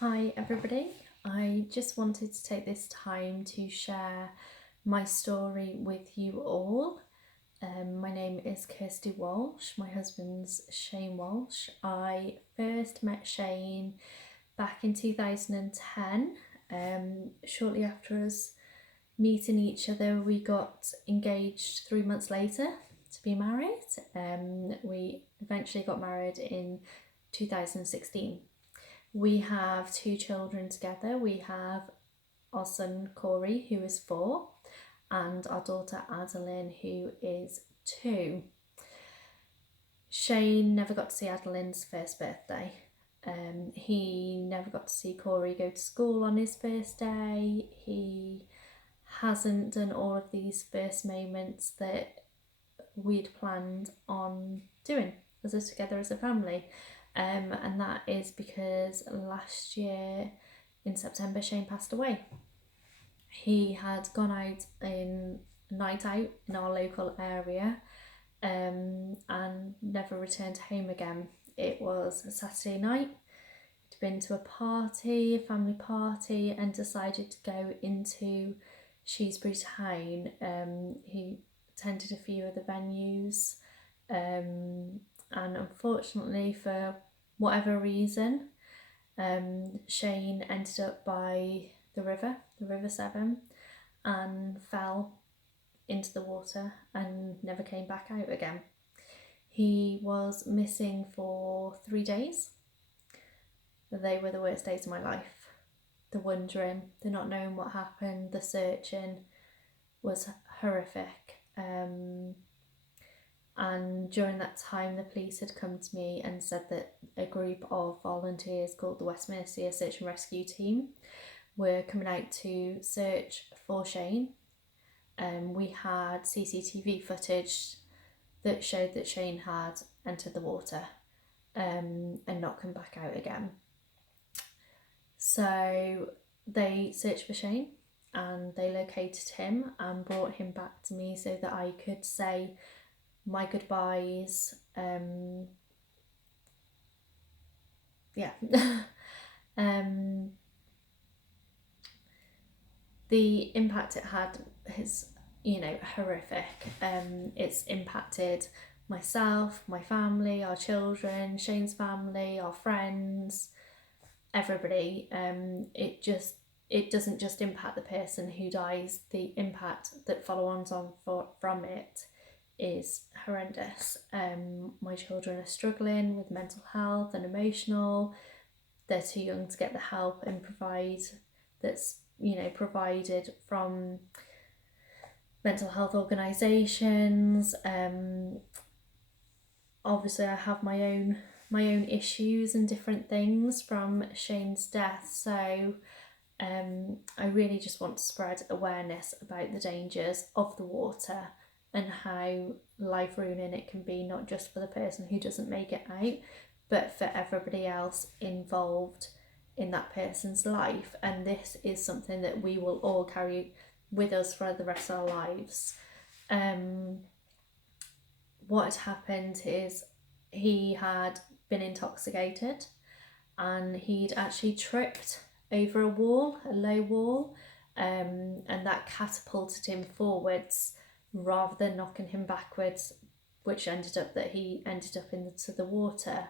Hi everybody, I just wanted to take this time to share my story with you all. My name is Kirsty Walsh, my husband's Shane Walsh. I first met Shane back in 2010. Shortly after us meeting each other, we got engaged 3 months later to be married. We eventually got married in 2016. We have two children together. We have our son Corey, who is 4, and our daughter Adeline, who is 2. Shane never got to see Adeline's first birthday. He never got to see Corey go to school on his first day. He hasn't done all of these first moments that we'd planned on doing together as a family. And that is because last year in September Shane passed away. He had gone out in night out in our local area and never returned home again. It was a Saturday night. He'd been to a family party, and decided to go into Shrewsbury town. He attended a few other venues, and unfortunately, for whatever reason, Shane ended up by the River Severn, and fell into the water and never came back out again. He was missing for 3 days. They were the worst days of my life. The wondering, the not knowing what happened, the searching was horrific. And during that time, the police had come to me and said that a group of volunteers called the West Mercia Search and Rescue Team were coming out to search for Shane. We had CCTV footage that showed that Shane had entered the water and not come back out again. So they searched for Shane and they located him and brought him back to me so that I could say my goodbyes. The impact it had is, horrific. It's impacted myself, my family, our children, Shane's family, our friends, everybody. It doesn't just impact the person who dies. The impact that follow-ons from it is horrendous. My children are struggling with mental health and emotional. They're too young to get the help and provided from mental health organisations. Obviously I have my own issues and different things from Shane's death, so I really just want to spread awareness about the dangers of the water and how life ruining it can be, not just for the person who doesn't make it out, but for everybody else involved in that person's life. And this is something that we will all carry with us for the rest of our lives. What had happened is he had been intoxicated and he'd actually tripped over a low wall, and that catapulted him forwards rather than knocking him backwards, which ended up that he ended up into the water.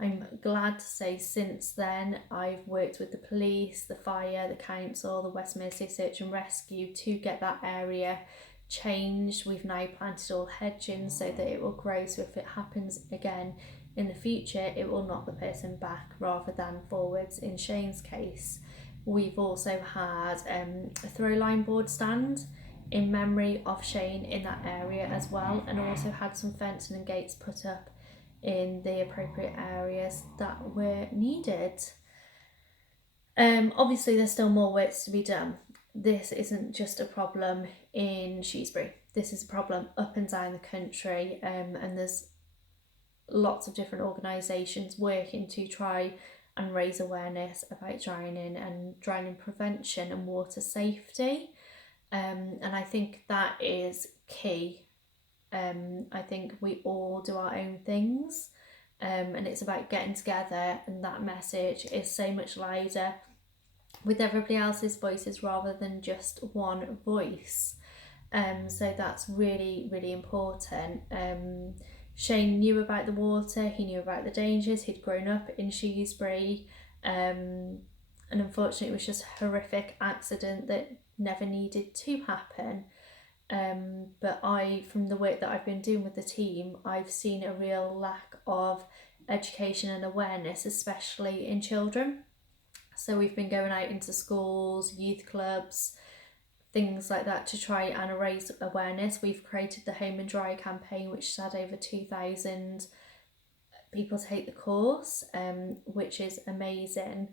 I'm glad to say since then I've worked with the police, the fire, the council, the West Mercia Search and Rescue to get that area changed. We've now planted all hedging so that it will grow, so if it happens again in the future it will knock the person back rather than forwards in Shane's case. We've also had a throw line board stand in memory of Shane in that area as well, and also had some fencing and gates put up in the appropriate areas that were needed. Obviously there's still more work to be done. This isn't just a problem in Shrewsbury. This is a problem up and down the country, and there's lots of different organisations working to try and raise awareness about drowning and drowning prevention and water safety. And I think that is key. I think we all do our own things, and it's about getting together, and that message is so much louder with everybody else's voices rather than just one voice. So that's really, really important. Shane knew about the water, he knew about the dangers, he'd grown up in Shrewsbury, and unfortunately it was just a horrific accident that never needed to happen. But from the work that I've been doing with the team, I've seen a real lack of education and awareness, especially in children. So we've been going out into schools, youth clubs, things like that to try and raise awareness. We've created the Home and Dry campaign, which has had over 2,000 people take the course, which is amazing.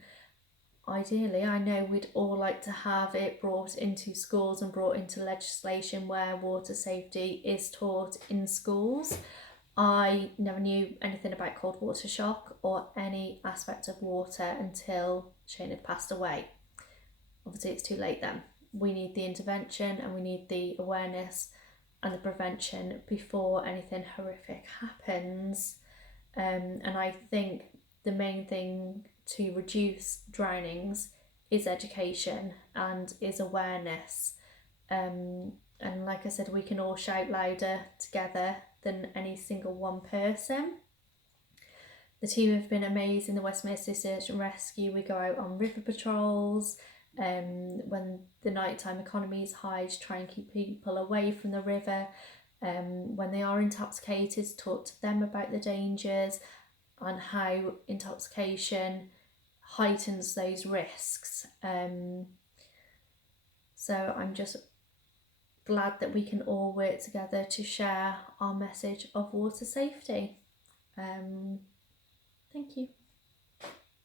Ideally, I know we'd all like to have it brought into schools and brought into legislation where water safety is taught in schools. I never knew anything about cold water shock or any aspect of water until Shane had passed away. Obviously, it's too late then. We need the intervention and we need the awareness and the prevention before anything horrific happens. And I think the main thing to reduce drownings is education and is awareness. And like I said, we can all shout louder together than any single one person. The team have been amazing. The West Mercia Search and Rescue, we go out on river patrols when the nighttime economy is high to try and keep people away from the river. When they are intoxicated, talk to them about the dangers and how intoxication heightens those risks. So I'm just glad that we can all work together to share our message of water safety. Thank you.